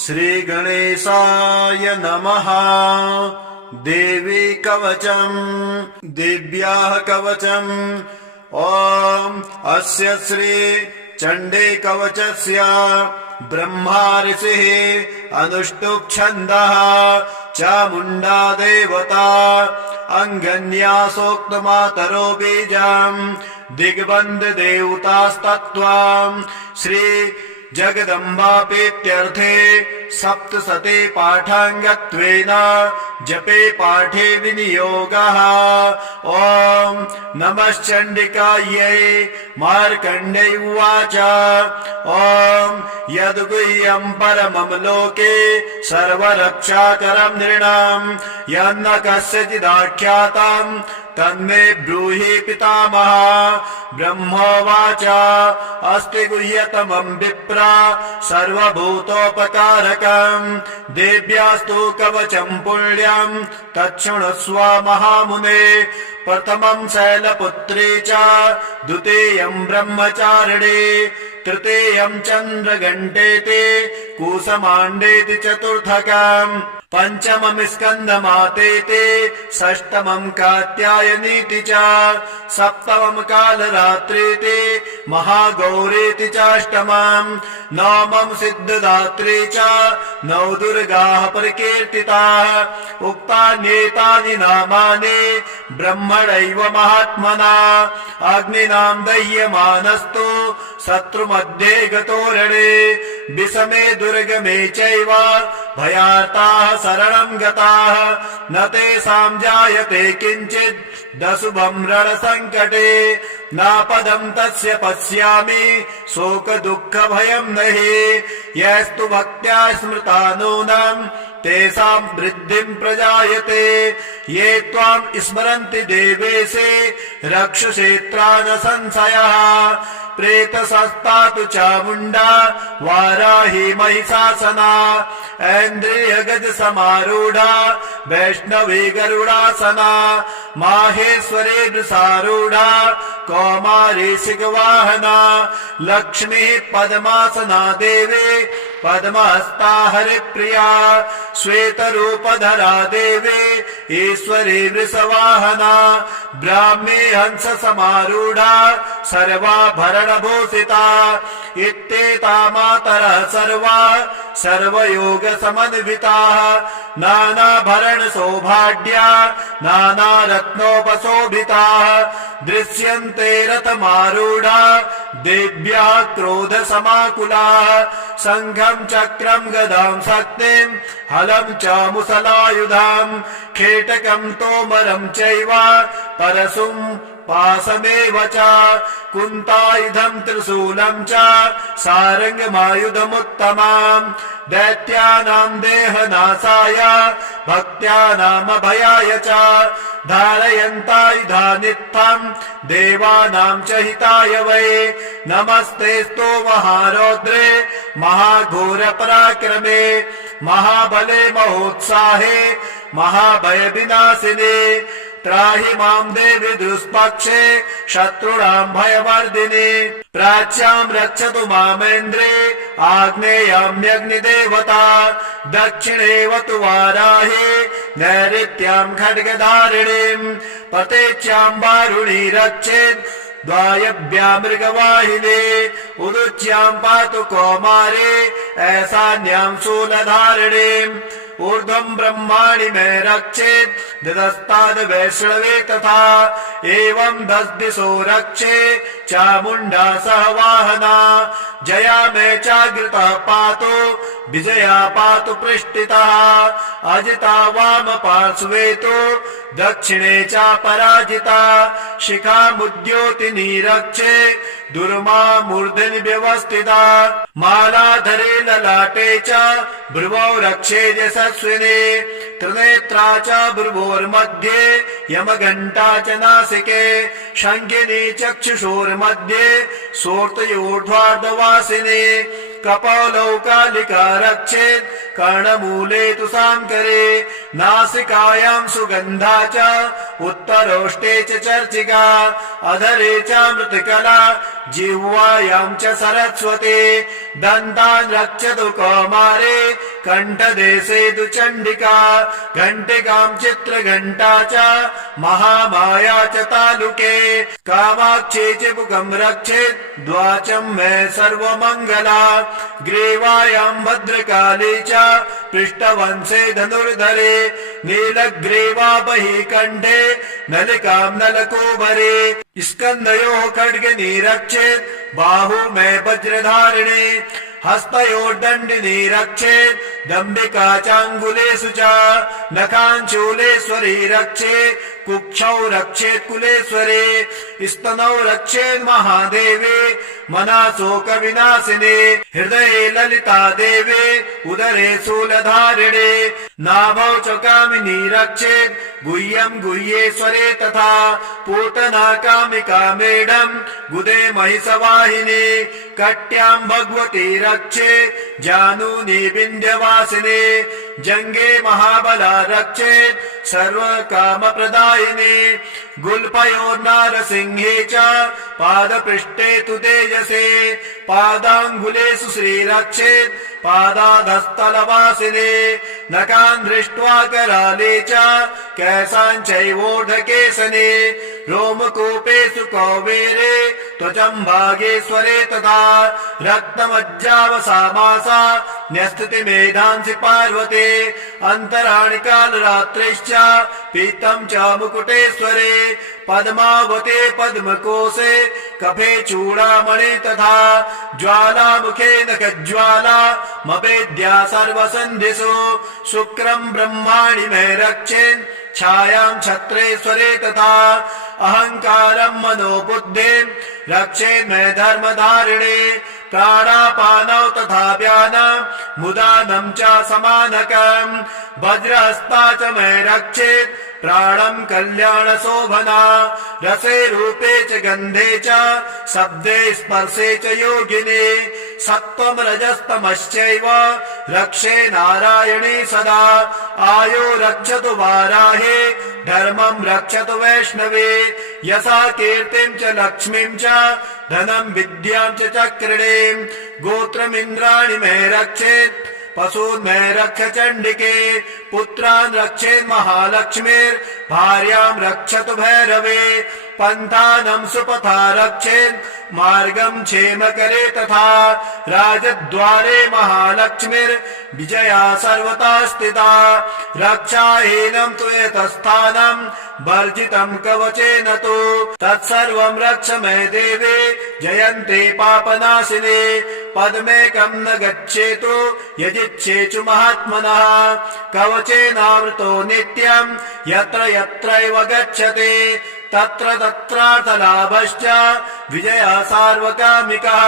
श्रीगणेशाय नमः। देवी कवचम् दिव्याः कवचम्। ॐ अस्य श्री चण्डे कवचस्य ब्रह्मा ऋषिः अनुष्टुप् छन्दः चामुण्डा देवता अङ्गन्या सोक्तमातरो बीजम् दिग्बन्ध देवतास्तत्त्वम् श्री जगदम्बापेत्यर्थे सप्तशते पाठाङ्गत्वेन जपे पाठे विनियोगः। ॐ नमश्चण्डिकायै। मार्कण्डेय उवाच ॐ यद्गुह्यं परमं लोके सर्वरक्षाकरं नृणां यन्न कस्यचिदाख्यातं तन्मे ब्रूहि पितामह। ब्रह्मोवाच अस्ति गुह्यतमं विप्रा सर्वभूतोपकारकं देव्यास्तु कवचं पुण्यं तच्छृणुष्व महामुने। प्रथमं शैलपुत्री च द्वितीयं ब्रह्मचारिणी तृतीयं चन्द्रघण्टेति कूसमाण्डेति चतुर्थकम् पञ्चमं स्कन्दमातेति षष्ठमं कात्यायनीति च सप्तमं कालरात्रीति महागौरीति चाष्टमं नवमं सिद्धदात्री च नौ दुर्गाः परिकीर्तिताः। उक्तान्येतानि नामानि ब्रह्मणैव महात्मना अग्निनां दह्यमानस्तु शत्रुमध्ये गतोरणे विषमे दुर्गमे चैव भयार्ताः शरणं गताः न तेषां जायते किञ्चित् दशुभं रणसङ्कटे नापदं तस्य पश्यामि शोक दुःख भयं नहि। यस्तु भक्त्या स्मृता नूनं तेषां वृद्धिं प्रजायते ये त्वां स्मरन्ति देवेशे रक्षसेत्रा न संशयः। प्रेतसस्ता तु चामुण्डा वाराही महिषासना ऐन्द्रियगज समारूढा वैष्णवी गरुडासना माहेश्वरी वृषारूढा कौमारी सिंहवाहना लक्ष्मी पद्मासना देवी पद्महस्ता हरिप्रिया श्वेतरूपधरा देवी ईश्वरी वृषवाहना ब्राह्मी हंस समारूढा सर्वाभरणभूषिता इत्येता मातरः सर्वा सर्वयोग समन्विताः नानाभरण सौभाग्या नानारत्नोपशोभिताः दृश्यन्ते रथमारूढा देव्याः क्रोध समाकुलाः शङ्खं चक्रं गदां शक्तिं हलं च मुसलायुधं खेटकं तोमरं चैव परशुं पाशमेव च कुन्तायुधं त्रिशूलं च सारङ्गमायुधमुत्तमम् दैत्यानां देहनाशाय भक्त्यानामभयाय च धारयन्तायुधानित्थं देवानां च हिताय वै। नमस्तेऽस्तु महारौद्रे महाघोरपराक्रमे महाबले महोत्साहे महाभयविनाशिने त्राहि मां देवि दुष्पक्षे शत्रूणां भयवर्धिनि। प्राच्यां रक्षतु मामेन्द्रे आग्नेयाम्यग्निदेवता दक्षिणेवतु वाराहे नैऋत्यां खड्गधारिणीं पतेच्यां वारुणी रक्षेत् द्वायभ्यां मृगवाहिनी उदुच्यां पातु कौमारे ऐशान्यां शूलधारिणीम् ऊर्ध्वं ब्रह्माणि मे रक्षेत् ददस्ताद् वैष्णवे तथा एवं दश दिशो रक्षे चामुण्डा सहवाहना जया मे चाग्रतः पातु विजया पातु पृष्ठितः अजिता वाम पार्श्वे तु दक्षिणे च पराजिता शिखामुद्योतिनी रक्षे दुर्मा मूर्धनि व्यवस्थिता मालाधरे ललाटे च भ्रुवौ रक्षे यशस्विनी त्रिनेत्रा च भ्रुवोर्मध्ये यमघण्टा च नासिके शङ्खिनी चक्षुषोर्मध्ये सोर्तयोर्ध्वार्धवासिनी कपालौ कालिका रक्षेत् कर्णमूले तु साङ्करे नासिकायां सुगन्धा च उत्तरोष्टे च चर्चिका अधरे च मृत्तिकला जिह्वायां च सरस्वती दन्तान् रक्षतु कौमारे कण्ठदेशे तु चण्डिका घण्टिकां चित्रघण्टा च महामाया च तालुके कामाक्षी च मुखं रक्षेत् द्वाचं मे सर्वमङ्गला ग्रीवायां भद्रकाली च पृष्ठवंशे धनुर्धरे नीलग्रीवा बहि कण्ठे नलिकां नलकोबरे स्कन्धयोः खड्गनी रक्षेत् बाहु मे वज्रधारिणे हस्तयोर्दण्डिनी रक्षेत् दम्बिका चाङ्गुलेषु च नखाञ्चूलेश्वरी रक्षेत् कुक्षौ रक्षेत् कुलेश्वरे स्तनौ रक्षेत् महादेवे मनाशोकविनाशिने हृदये ललिता देवे उदरे शूलधारिणे नाभौ च कामिनी रक्षेत् गुह्यं गुह्येश्वरे तथा पूतना कामिका मेढं गुदे महिषवाहिनी कट्यां भगवती रक्षेत् जानूनि विन्ध्यवासिने जङ्गे महाबला रक्षेत् सर्वकामप्रदायिने गुल्फयोर्नारसिंहे च पादपृष्ठे तु तेजसे पादाङ्गुलेषु श्रीरक्षेत् पादाधस्थलवासिने नखान् दृष्ट्वा कराले च केशाञ्चैवोढकेशने रोमकूपेषु कौबेरे त्वचं भागेश्वरे तथा रक्तमज्जावसामासा न्यस्तिति मेधांसि पार्वते अन्तराणि कालरात्रिश्च पीतं च मुकुटेश्वरे पद्मावते पद्मकोशे कफे चूडामणि तथा ज्वालामुखे नखज्वाला मपेद्या सर्वसन्धिषु शुक्रं ब्रह्माणि मे रक्षेन् छायां छत्रेश्वरे तथा अहङ्कारं मनोबुद्धिं रक्षेन् मे धर्मधारिणे प्राणापानौ तथा व्यानं मुदानं च समानकं वज्रहस्ता च मे रक्षेत् प्राणं कल्याणशोभना रसे रूपे च गन्धे च शब्दे स्पर्शे च योगिने सत्त्वं रजस्तमश्चैव रक्षे नारायणे सदा आयो रक्षतु वाराहे धर्मं रक्षतु वैष्णवे यशा कीर्तिं च लक्ष्मीं च धनं विद्यां च चक्रिणीं गोत्रमिन्द्राणि मे रक्षेत् पशून् मे रक्ष चण्डिके पुत्रान् रक्षेन् महालक्ष्मीर् भार्यां रक्षतु भैरवे पन्थानं सुपथा रक्षेन् मार्गं क्षेमकरे तथा राजद्वारे महालक्ष्मीर् विजया सर्वथा स्थिता रक्षाहीनं तु एतत्स्थानं वर्जितं कवचेन तु तत्सर्वं रक्ष मे देवे जयन्ते पापनाशिने पद्मेकं न गच्छेतु यजिच्छेषु महात्मनः कवचेनावृतो नित्यं यत्र यत्रैव गच्छते तत्र तत्रार्थलाभश्च विजयः सार्वकामिकः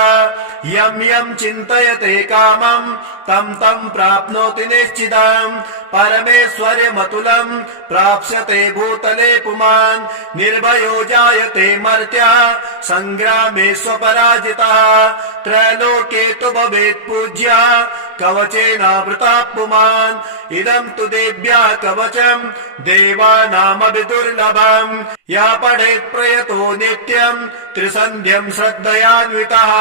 यं यं चिन्तयते कामं तं तं प्राप्नोति निश्चितं परमेश्वर्यमतुलं प्राप्स्यते भूतले पुमान् निर्भयो जायते मर्त्यः सङ्ग्रामे स्वपराजितः त्रैलोके तु भवेत् पूज्यः कवचेनावृतः पुमान् इदं तु देव्याः कवचं देवानामपि दुर्लभम् यः पठेत् प्रयतो नित्यं त्रिसन्ध्यं श्रद्धयान्वितः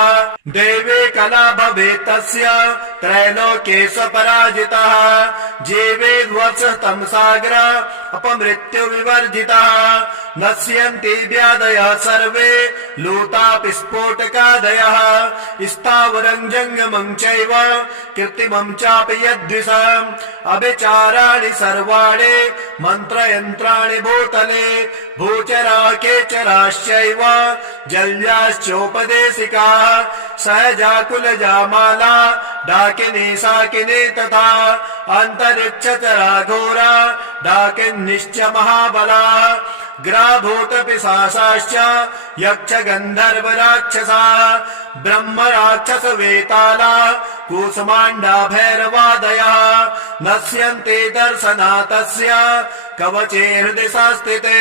देवे कला भवेत् तस्य त्रैलोके स्वपराजितः जीवेद्वर्षतं सागर अपमृत्यु विवर्जितः नश्यन्ति व्याधयः सर्वे लूतापि स्फोटकादयः स्थावरं जङ्गमं चैव कृत्रिमं चापि यद्विषम् अभिचाराणि सर्वाणि मन्त्रयन्त्राणि भूतले भूचरा केचराश्चैव जल्याश्चोपदेशिकाः सहजाकुलजामाला डाकिनी साकिनी तथा अन्तरिक्षचरा घोरा डाकिन्निश्च महाबलाः ग्राभूतपिशाचाश्च यक्ष गन्धर्व राक्षसाः ब्रह्म राक्षस वेताला कूष्माण्डा भैरवादयः नश्यन्ते दर्शनातस्य कवचे हृदि संस्थिते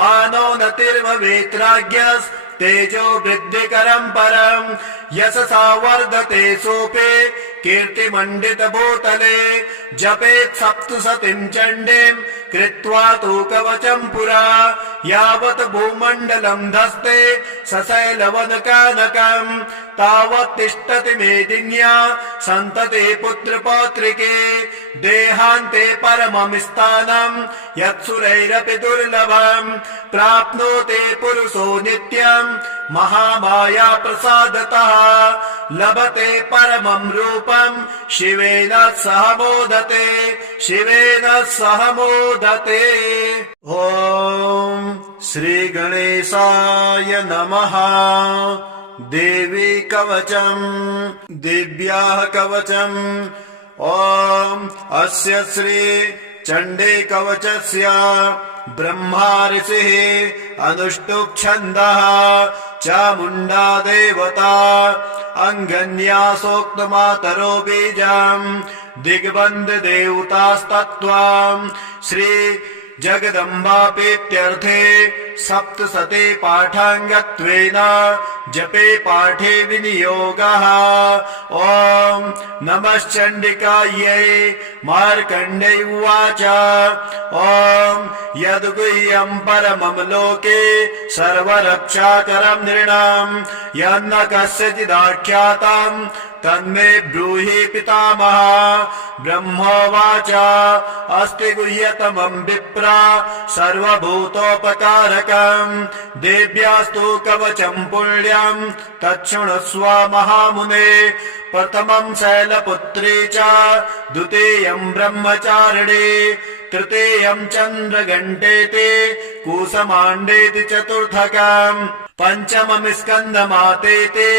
मानो नतिर्भवेत्राज्ञस् तेजो वृद्धिकरं परं यशसा वर्धते सोपे कीर्तिमण्डित भूतले जपेत् सप्तशतीं चण्डीं कृत्वा तु कवचं पुरा यावत् भूमण्डलम् धस्ते सशैलवनकानकम् तावत् तिष्ठति मेदिन्या सन्तते पुत्रपौत्रिके देहान्ते परमं स्थानम् यत्सुरैरपि दुर्लभम् प्राप्नोते पुरुषो नित्यम् महामाया प्रसादतः लभते परमं रूपम् शिवेन सह मोदते शिवेन सह मोदते। ॐ श्री गणेशाय नमः। देवी कवचम् दिव्याः कवचम् ॐ अस्य श्री चण्डी कवचस्य ब्रह्मा ऋषिः अनुष्टुप् छन्दः चामुण्डा देवता अङ्गन्यासोक्तमातरो बीजम् दिग्बन्ध देवतास्तत्त्वम् श्री जगदम्बापेत्यर्थे सप्तशते पाठाङ्गत्वेन जपे पाठे विनियोगः। ॐ नमश्चण्डिकायै। मार्कण्डेय उवाच ॐ यद्गुह्यं परमं लोके सर्वरक्षाकरं नृणां यन्न कस्यचिदाख्यातं तन्मे ब्रूहि पितामह। ब्रह्मोवाच अस्ति गुह्यतमं विप्रा सर्वभूतोपकारकम् देव्यास्तु कवचं पुण्यं तच्छृणुष्व महामुने। प्रथमं शैलपुत्री च द्वितीयं ब्रह्मचारिणी तृतीयं चन्द्रघण्टेति कूसमाण्डेति चतुर्थकम् पंचमं स्कन्दमातेति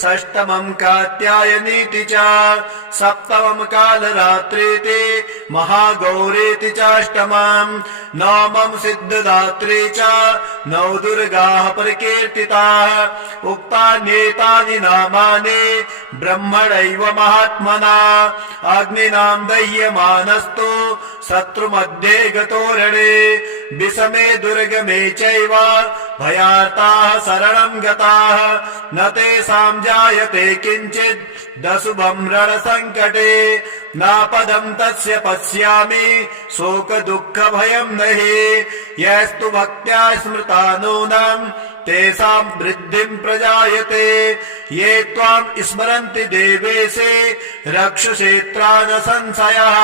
षष्ठमं कात्यायनीति च सप्तमं कालरात्रीति महागौरीति चाष्टमम् नवमं सिद्धदात्री च नौ दुर्गाः परिकीर्तिताः। उक्तान्येतानि नामानि ब्रह्मणैव महात्मना अग्निनां दह्यमानस्तु शत्रुमध्ये गतोरणे विषमे दुर्गमे चैव भयार्ताः शरणं गताः न तेषां जायते किञ्चित् दशुभं रणसङ्कटे नापदं तस्य पश्यामि शोक दुःख भयं नहि यस्तु भक्त्या स्मृता नूनं तेषां वृद्धिं प्रजायते ये त्वां स्मरन्ति देवेशे रक्षसेत्रा न संशयः।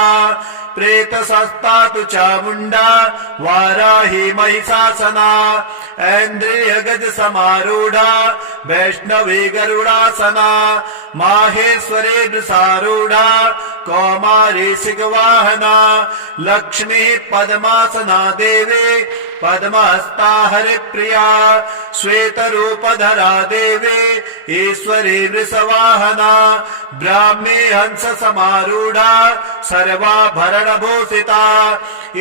प्रेतसस्ता तु चामुण्डा वाराही महिषासना ऐन्द्रियगज समारूढा वैष्णवी गरुडासना माहेश्वरी वृषारूढा कौमारी सिंहवाहना लक्ष्मी पद्मासना देवी पद्महस्ता हरिप्रिया श्वेतरूपधरा देवी ईश्वरी वृषवाहना ब्राह्मी हंस समारूढा सर्वाभरणभूषिता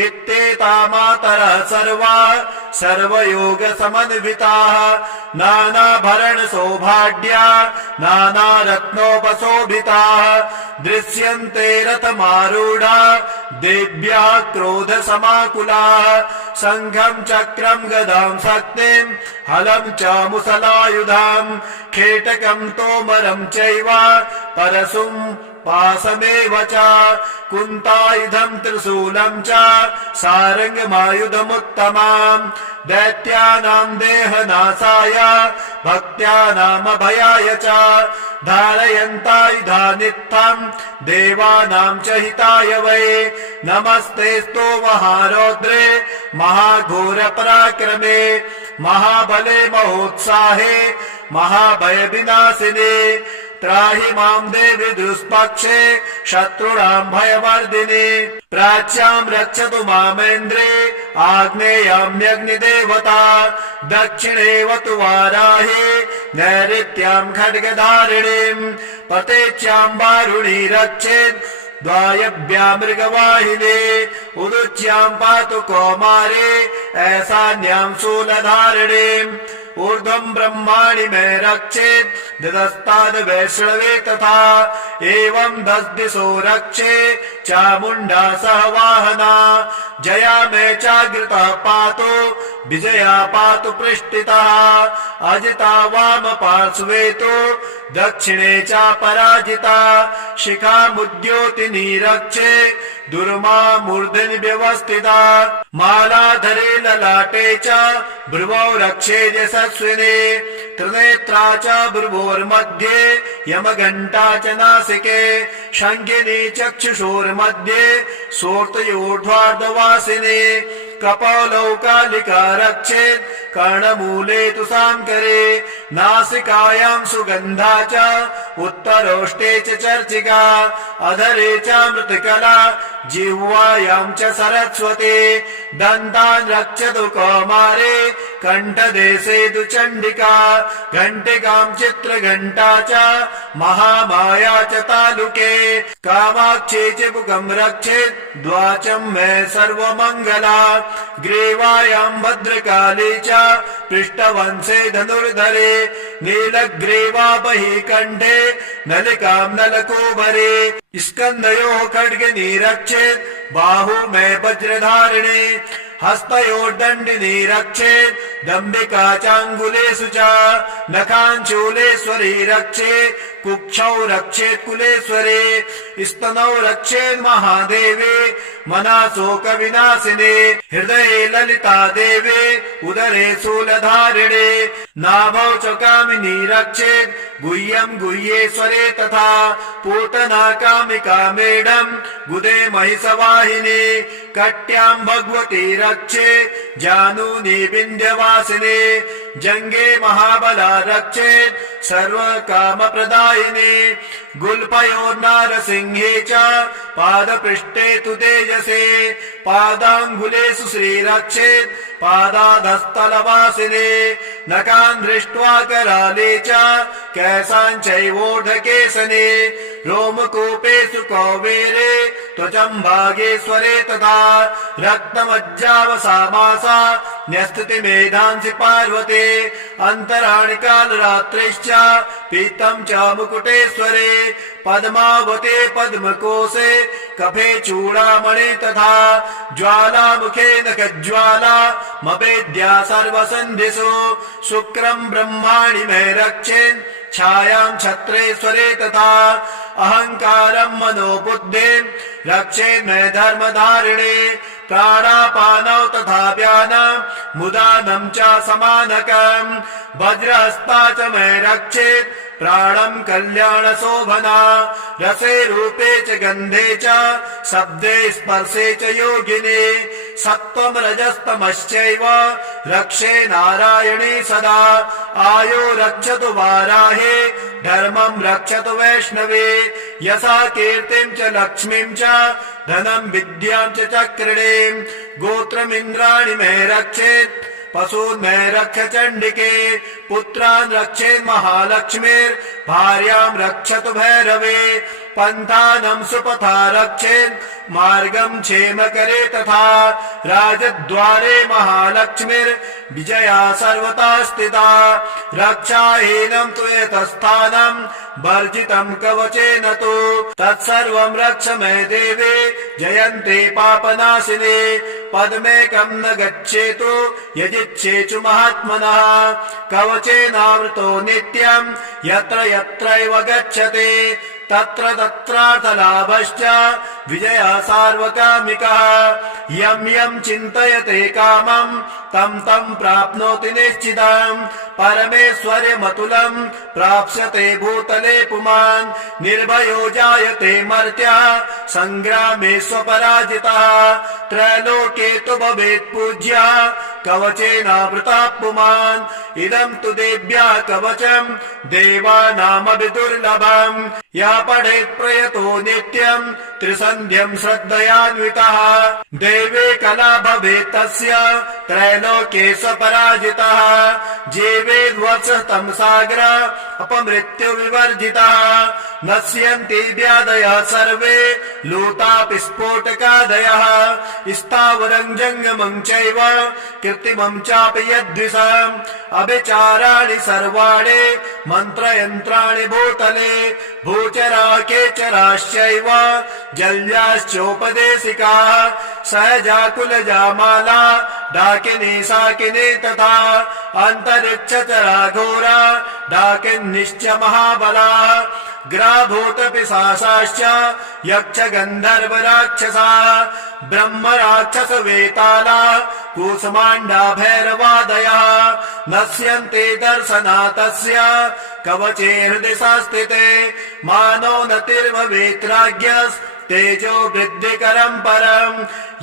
इत्येता मातरः सर्वा सर्वयोग समन्विताः नानाभरण सौभाग्या नानारत्नोपशोभिताः दृश्यन्ते रथमारूढा देव्याः क्रोध समाकुलाः शङ्खं चक्रं गदां शक्तिं हलं च मुसलायुधं खेटकं तोमरं चैव परशुं पाशमेव च कुन्तायुधं त्रिशूलं च सारङ्गमायुधमुत्तमम् दैत्यानां देहनाशाय भक्त्यानामभयाय च धारयन्तायुधानित्थं देवानां च हिताय वै नमस्तेऽस्तु महारौद्रे महाघोरपराक्रमे महाबले महोत्साहे महाभयविनाशिने त्राहि मां देवि दुष्पक्षे शत्रूणां भयवर्धिने प्राच्यां रक्षतु मामेन्द्रे आग्नेयाम्यग्निदेवता दक्षिणेवतु वाराहे नैऋत्यां खड्गधारिणीं पतेच्यां वारुणी रक्षेत् द्वायभ्यां मृगवाहिने उदुच्यां पातु कौमारे ऐशान्यां शूलधारिणीं ऊर्ध्वम् ब्रह्माणि मे रक्षेत् ददस्ताद् वैष्णवे तथा एवम् दशदिशो रक्षे चामुण्डा सह वाहना जया मे चाग्रता पातु विजया पातु पृष्ठितः अजिता वाम पार्श्वे तु दक्षिणे च पराजिता शिखामुद्योतिनी रक्षे दुर्मा मूर्धनि व्यवस्थिता मालाधरे ललाटे च भ्रुवौ रक्षे यशस्विने त्रिनेत्रा च भ्रुवोर्मध्ये यमघण्टा च नासिके शङ्खिनी चक्षुषोर्मध्ये सोर्तयोर्ध्वार्धवासिने कपालौ कालिका रक्षेत् कर्णमूले तु साङ्करे नासिकायां सुगन्धा च उत्तरोष्टे च चर्चिका अधरे च मृत्तिकला जिह्वायां च सरस्वती दन्तान् रक्षतु कौमारे कण्ठदेशे तु चण्डिका घण्टिकां चित्रघण्टा च महामाया च तालुके कामाक्षे च मुखं रक्षेत् द्वाचं मे सर्वमङ्गला ग्रीवायां भद्रकाली च पृष्ठवंशे धनुर्धरे नीलग्रीवा बहिः कण्ठे नलिकां नलकोभरे स्कन्धयोः खड्गिनी रक्षेत् बाहु मे वज्रधारिणे हस्तयोर्दण्डिनी रक्षेत् दम्बिका चाङ्गुलेषु च नखाञ्चूलेश्वरी रक्षेत् कुक्षौ रक्षेत् कुलेश्वरे स्तनौ रक्षेत् महादेवे मनाशोकविनाशिने हृदये ललिता देवे उदरे शूलधारिणे नाभौ च कामिनी रक्षेत् गुह्यं गुह्येश्वरे तथा पूतना कामिका मेढम् गुदे महिषवाहिनी कट्यां भगवती रक्षे जानूनि विन्ध्यवासिने जङ्गे महाबला रक्षेत् सर्वकामप्रदायिने गुल्फयोर्नारसिंहे च पादपृष्ठे तु तेजसे पादाङ्गुलेषु श्रीरक्षेत् पादाधस्थलवासिने नखान् दृष्ट्वा कराले च केशाञ्चैवोर्धकेशने रोमकूपेषु कौबेरे त्वचं भागेश्वरे तथा रक्तमज्जावसामासा न्यस्तिति मेधांसि पार्वते अन्तराणि कालरात्रिश्च पीतं च मुकुटेश्वरे पद्मावते पद्मकोशे कफे चूडामणि तथा ज्वालामुखे नखज्वाला मपेद्या सर्वसन्धिषु शुक्रं ब्रह्माणि मे रक्षेन् छायां छत्रेश्वरे तथा अहङ्कारं मनोबुद्धिं रक्षेत् मे धर्मधारिणे प्राणापानौ तथा व्यानं मुदानं च समानकम् वज्रहस्ता च मे रक्षेत् प्राणं कल्याणशोभना रसे रूपे च गन्धे च शब्दे स्पर्शे च योगिनी सत्त्वं रजस्तमश्चैव रक्षे नारायणी सदा आयो रक्षतु वाराहे धर्मं रक्षतु वैष्णवे यशा कीर्तिं च लक्ष्मीं च धनं विद्यां च चक्रिणीं गोत्रमिन्द्राणि मे रक्षेत् पशून् मे रक्ष चण्डिके पुत्रान् रक्षेत् महालक्ष्मीर् भार्यां रक्षतु भैरवे पन्थानं सुपथा रक्षेत् मार्गं क्षेमकरे तथा राजद्वारे महालक्ष्मीर् विजया सर्वथा स्थिता रक्षाहीनं तु एतत्स्थानं वर्जितं कवचेन तु तत्सर्वं रक्ष मे देवे जयन्ते पापनाशिने पद्मेकं न गच्छेतु यजिच्छेषु महात्मनः कवचेनावृतो नित्यं यत्र यत्रैव गच्छति तत्र तत्रार्थलाभश्च विजयः सार्वकामिकः यं यं चिन्तयते कामं तं तं प्राप्नोति निश्चितं परमेश्वर्यमतुलं प्राप्स्यते भूतले पुमान् निर्भयो जायते मर्त्यः सङ्ग्रामे स्वपराजितः त्रैलोक्ये तु भवेत् पूज्यः कवचेनावृतः पुमान् इदं तु देव्याः कवचं देवानामपि दुर्लभम् यः पठेत् प्रयतो नित्यं त्रिसन्ध्यं श्रद्धयान्वितः देवे कला भवेत् तस्य त्रैलोक्ये स्वपराजितः जीवेद् वर्षतं सागर अपमृत्यु विवर्जितः नश्यन्ति व्याधयः सर्वे लूतापि स्फोटकादयः स्थावरं जङ्गमं चैव कृत्रिमं चापि यद्विषम् अभिचाराणि सर्वाणि मन्त्रयन्त्राणि भूतले भूचरा केचराश्चैव जल्याश्चोपदेशिकाः सहजाकुलजामाला डाकिनी साकिनी तथा अन्तरिक्षचरा घोरा डाकिन्निश्च महाबलाः ग्राभूतपिशाचाश्च यक्ष गन्धर्व राक्षसाः ब्रह्म राक्षस वेताला कूष्माण्डा भैरवादयः नश्यन्ते दर्शनातस्य कवचे हृदि संस्थिते मानो नतिर्भवेत्राज्ञस् तेजो वृद्धिकरं परं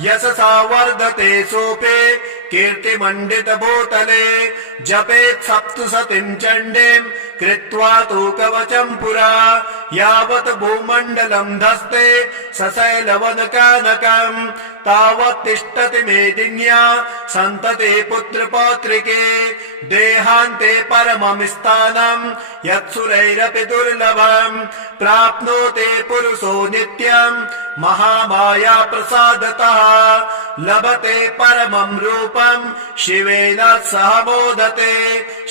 यशसा वर्धते सोपे कीर्तिमण्डित भूतले जपेत् सप्तशतीं चण्डीं कृत्वा तु कवचं पुरा यावत् भूमण्डलं धस्ते सशैलवनकानकम् तावत् तिष्ठति मेदिन्या सन्तते पुत्रपौत्रिके देहान्ते परमं स्थानं यत्सुरैरपि दुर्लभम् प्राप्नोति पुरुषो नित्यं महामाया प्रसादतः लभते परमं रूपं शिवेन सह मोदते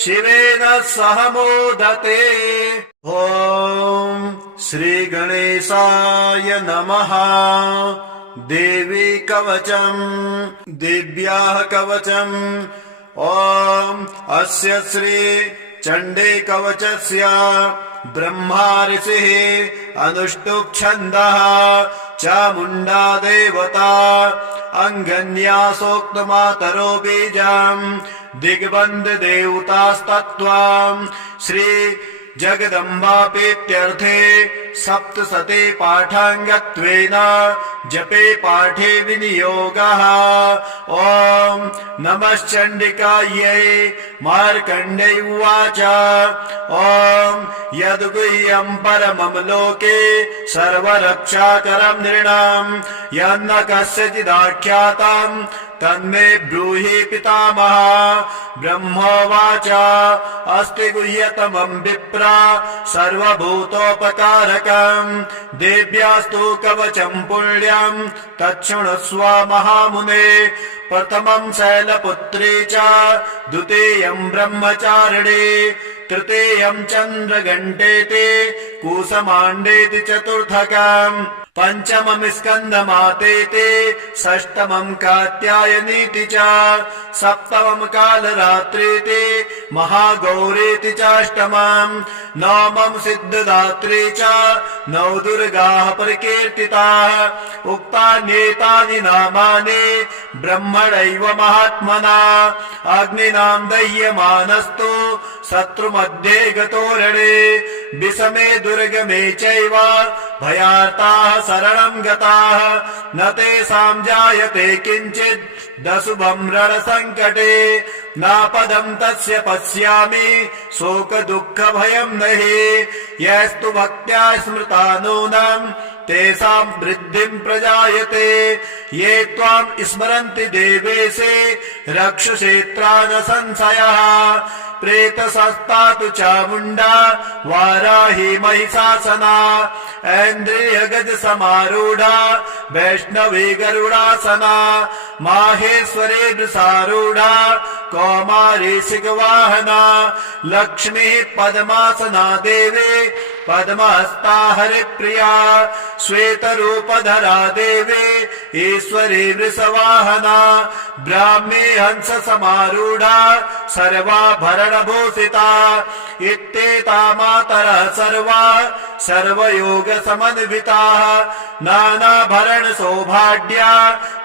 शिवेन सह मोदते। ॐ श्री गणेशाय नमः। देवी कवचम् दिव्याः कवचम् ॐ अस्य श्री चण्डी कवचस्य ब्रह्मा ऋषिः अनुष्टुप् छन्दः चामुण्डा देवता अङ्गन्यासोक्तमातरो बीजम् दिग्बन्ध देवतास्तत्त्वम् श्री जगदम्बापेत्यर्थे सप्तशते पाठाङ्गत्वेन जपे पाठे विनियोगः। ॐ नमश्चण्डिकायै मार्कण्डेय उवाच ॐ यद्गुह्यं परमं लोके सर्वरक्षाकरं नृणां यन्न कस्यचिदाख्यातं तन्मे ब्रूहि पितामह। ब्रह्मोवाच अस्ति गुह्यतमं विप्रा सर्वभूतोपकारकम् देव्यास्तु कवचं पुण्यं तच्छृणुष्व महामुने। प्रथमं शैलपुत्री च द्वितीयं ब्रह्मचारिणी तृतीयं चन्द्रघण्टेति कूसमाण्डेति चतुर्थकम् पंचमं स्कन्दमातेति षष्ठमं कात्यायनीति च सप्तमं कालरात्रीति महागौरीति चाष्टमं नवमं सिद्धदात्री च नौ दुर्गाः परिकीर्तिताः। उक्तान्येतानि नामानि ब्रह्मणैव महात्मना अग्निनां दह्यमानस्तु शत्रुमध्ये गतोरणे विषमे दुर्गमे चैव भयार्ताः शरणं गताः न तेषां जायते किञ्चित् दशुभं रणसङ्कटे नापदं तस्य पश्यामि शोक दुःख भयं नहि यस्तु भक्त्या स्मृता नूनं तेषां वृद्धिं प्रजायते ये त्वां स्मरन्ति देवेशे रक्षसेत्रा न संशयः। प्रेतसस्ता तु चामुण्डा वाराही महिषासना ऐन्द्रियगज समारूढा वैष्णवी गरुडासना माहेश्वरी वृषारूढा कौमारी सिंहवाहना लक्ष्मी पद्मासना देवी पद्महस्ता हरिप्रिया श्वेतरूपधरा देवी ईश्वरी वृषवाहना ब्राह्मी हंस समारूढा सर्वाभरणभूषिता इत्येता मातरः सर्वा सर्वयोग समन्विताः नानाभरण सौभाग्या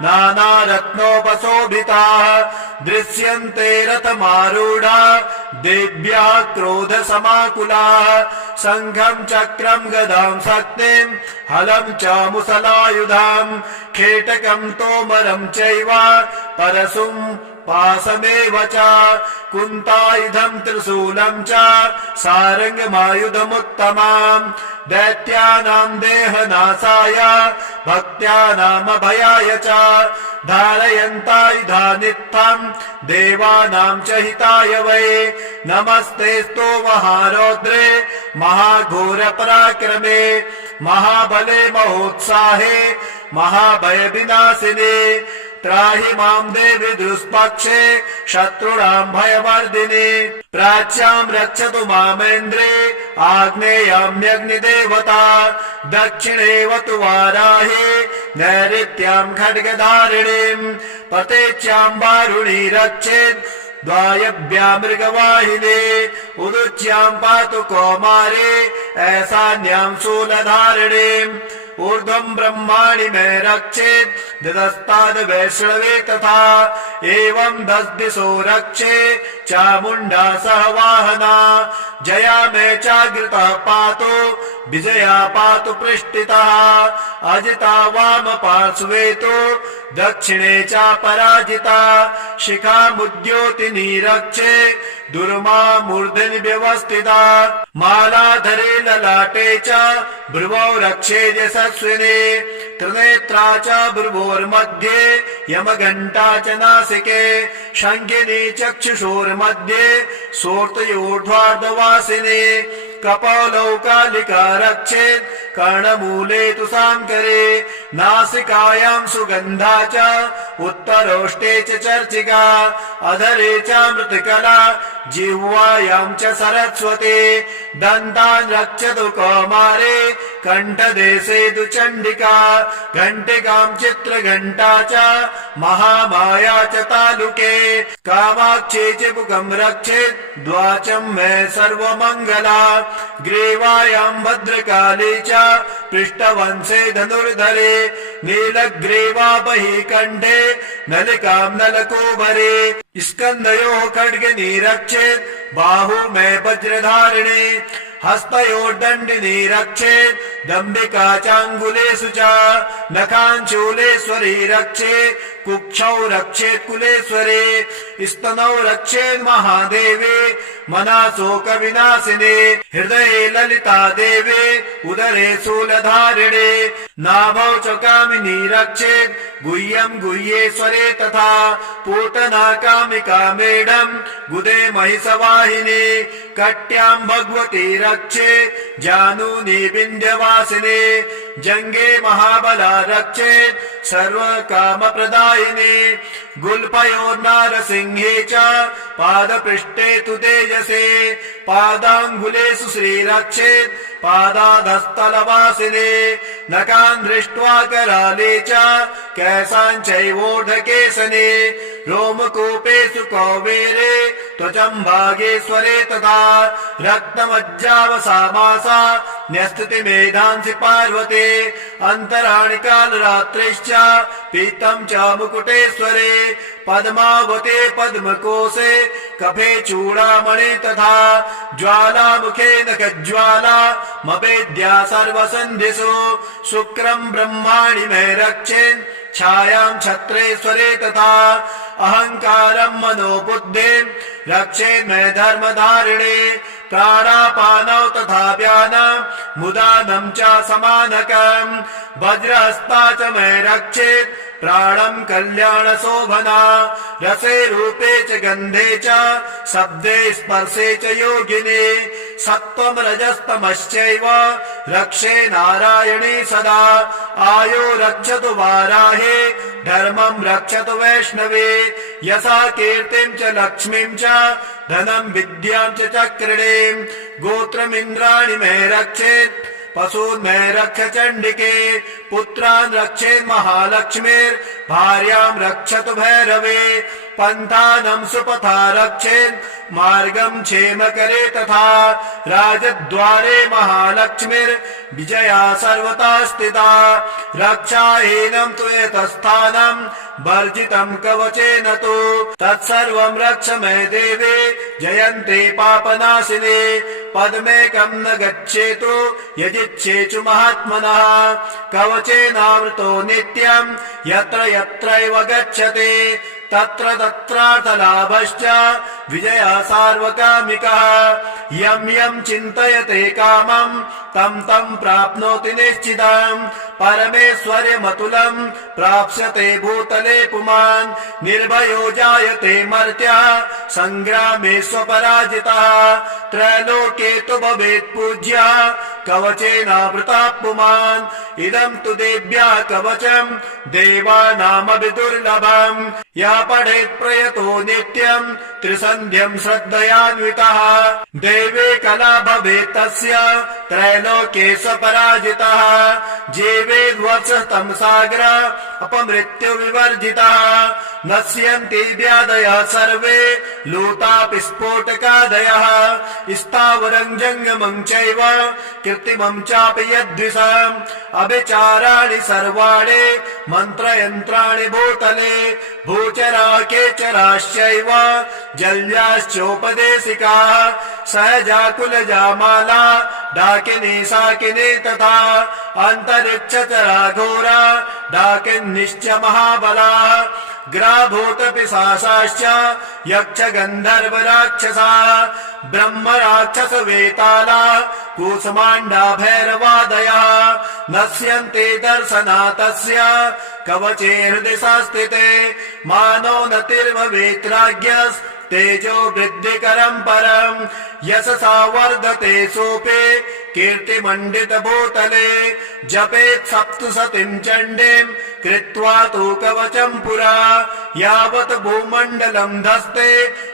नानारत्नोपशोभिताः दृश्यन्ते रथमारूढा देव्याः क्रोध समाकुलाः शङ्खं चक्रं गदां शक्तिं हलं च मुसलायुधं खेटकं तोमरं चैव परशुं पासमेव च कुन्तायुधं त्रिशूलं च सारङ्गमायुधमुत्तमम् दैत्यानां देहनाशाय भक्त्यानामभयाय च धारयन्तायुधानित्थं देवानां च हिताय वै नमस्तेऽस्तु महारौद्रे महाघोरपराक्रमे महाबले महोत्साहे महाभयविनाशिने त्राहि मां देवि दुष्पक्षे शत्रूणां भयवर्धिने प्राच्यां रक्षतु मामेन्द्रे आग्नेयाम्यग्निदेवता दक्षिणेवतु वाराहे नैऋत्यां खड्गधारिणीं पतेच्यां वारुणी रक्षेत् द्वायभ्यां मृगवाहिने उदुच्यां पातु कौमारे ऐशान्यां शूलधारिणीम् ऊर्ध्वं ब्रह्माणि मे रक्षेत् ददस्ताद् वैष्णवे तथा एवं दशदिशो रक्षे चामुण्डा सह वाहना जया मे चाग्रतः पातु विजया पातु पृष्ठितः अजिता वाम पार्श्वे तु दक्षिणे च पराजिता शिखामुद्योतिनी रक्षे दुर्मा मूर्धनि व्यवस्थिता मालाधरे ललाटे च भ्रुवौ रक्षे यशस्विने त्रिनेत्रा च भ्रुवोर्मध्ये यमघण्टा च नासिके शङ्खिनी चक्षुषोर्मध्ये सोर्तयोर्ध्वार्धवासिने कपालौ कालिका रक्षेत् कर्णमूले तु साङ्करे नासिकायां सुगन्धा च उत्तरोष्टे च चर्चिका अधरे च मृत्तिकला जिह्वायां च सरस्वती दन्तान् रक्षतु कौमारे कण्ठदेशे तु चण्डिका घण्टिकां चित्रघण्टा च महामाया च तालुके कामाक्षे च मुखं रक्षेत् द्वाचं मे सर्वमङ्गला ग्रीवायां भद्रकाली च पृष्ठवंशे धनुर्धरे नीलग्रीवा बहिः कण्ठे नलिकां नलकोभरे स्कन्धयोः खड्गिनी रक्षेत् बाहु मे वज्रधारिणे हस्तयोर्दण्डिनी रक्षेत् दम्बिका चाङ्गुलेषु च नखाञ्चूलेश्वरी रक्षेत् कुक्षौ रक्षेत् कुलेश्वरे स्तनौ रक्षेत् महादेवे मनाशोकविनाशिने हृदये ललिता देवे उदरे शूलधारिणे नाभौ च कामिनी रक्षेत् गुह्यं गुह्येश्वरे तथा पूतना कामिका मेढम् गुदे महिषवाहिनी कट्यां भगवती रक्षे जानूनि विन्ध्यवासिने जङ्गे महाबला रक्षेत् सर्वकामप्रदायिने गुल्फयोर्नारसिंहे च पादपृष्ठे तु तेजसे पादाङ्गुलेषु श्रीरक्षेत् पादाधस्थलवासिने नखान् दृष्ट्वा कराले च कैसाञ्चैवोर्धकेशने रोमकूपेषु कौबेरे त्वचं भागेश्वरे तथा रक्तमज्जावसामासा न्यस्तिति मेधांसि पार्वते अन्तराणि कालरात्रिश्च पीतं च मुकुटेश्वरे पद्मावते पद्मकोशे कफे चूडामणि तथा ज्वालामुखे नखज्वाला मपेद्या सर्वसन्धिषु शुक्रं ब्रह्माणि मे रक्षेन् छायां छत्रेश्वरे तथा अहङ्कारं मनोबुद्धिं रक्षेन् मे धर्मधारिणे प्राणापानौ तथा व्यानं मुदानं च समानकम् वज्रहस्ता च मे रक्षेत् प्राणं कल्याणशोभना रसे रूपे च गन्धे च शब्दे स्पर्शे च योगिने सत्त्वं रजस्तमश्चैव रक्षे नारायणे सदा आयो रक्षतु वाराहे धर्मं रक्षतु वैष्णवे यशा कीर्तिं च लक्ष्मीं च धनं विद्यां च चक्रिणीं गोत्रमिन्द्राणि मे रक्षेत् पशून् मे रक्ष चण्डिके पुत्रान् रक्षेत् महालक्ष्मीर्भार्यां रक्षतु भैरवे पन्थानं सुपथा रक्षेत् मार्गं क्षेमकरे तथा राजद्वारे महालक्ष्मीर्विजया सर्वथा स्थिता रक्षाहीनं तु एतत्स्थानं वर्जितं कवचेन तु तत्सर्वं रक्ष मे देवे जयन्ते पापनाशिने पद्मेकं न गच्छेतु यजिच्छेषु महात्मनः कवचेनावृतो नित्यं यत्र यत्रैव गच्छति तत्र तत्रार्थलाभश्च विजयः सार्वकामिकः यं यं चिन्तयते कामं तं तं प्राप्नोति निश्चितं परमेश्वर्यमतुलं प्राप्स्यते भूतले पुमान् निर्भयो जायते मर्त्यः संग्रामे स्वपराजितः त्रैलोके तु भवेत् पूज्यः कवचेनावृतः पुमान् इदं तु देव्याः कवचं देवानामपि दुर्लभम् यः पठेत् प्रयतो नित्यं त्रिसन्ध्यं श्रद्धयान्वितः देवे कला भवेत् तस्य त्रैलोके स्वपराजितः जीवेद्वर्षतं सागर अपमृत्यु विवर्जितः नश्यन्ति व्याधयः सर्वे लूतापि स्फोटकादयः स्थावरं जङ्गमं चैव कृत्रिमं चापि यद्विषम् अभिचाराणि सर्वाणि मन्त्रयन्त्राणि भूतले भूचरा केचराश्चैव जल्याश्चोपदेशिकाः सहजाकुलजा माला डाकिनी साकिनी तथा अन्तरिक्षचरा घोरा डाकिन्निश्च महाबलाः ग्राभूतपिशाचाश्च यक्ष गन्धर्व राक्षसाः ब्रह्म राक्षस वेताला कूष्माण्डा भैरवादयः नश्यन्ते दर्शनातस्य कवचे हृदि संस्थिते मानो नतिर्भवेत्राज्ञस् तेजो वृद्धिकरं परं यशसा वर्धते सोपे कीर्तिमण्डित भूतले जपेत् सप्तशतीं चण्डीं कृत्वा तु कवचं पुरा यावत् भूमण्डलं धस्ते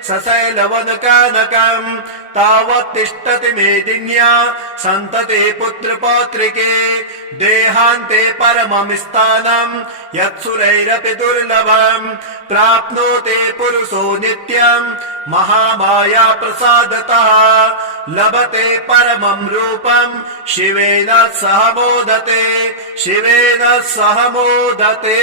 सशैलवनकानकम् तावत् तिष्ठति मेदिन्या सन्तते पुत्रपौत्रिके देहान्ते परमं स्थानं यत्सुरैरपि दुर्लभम् प्राप्नोते पुरुषो नित्यं महामाया प्रसादतः लभते परमं रूपं शिवेन सह मोदते शिवेन सह मोदते।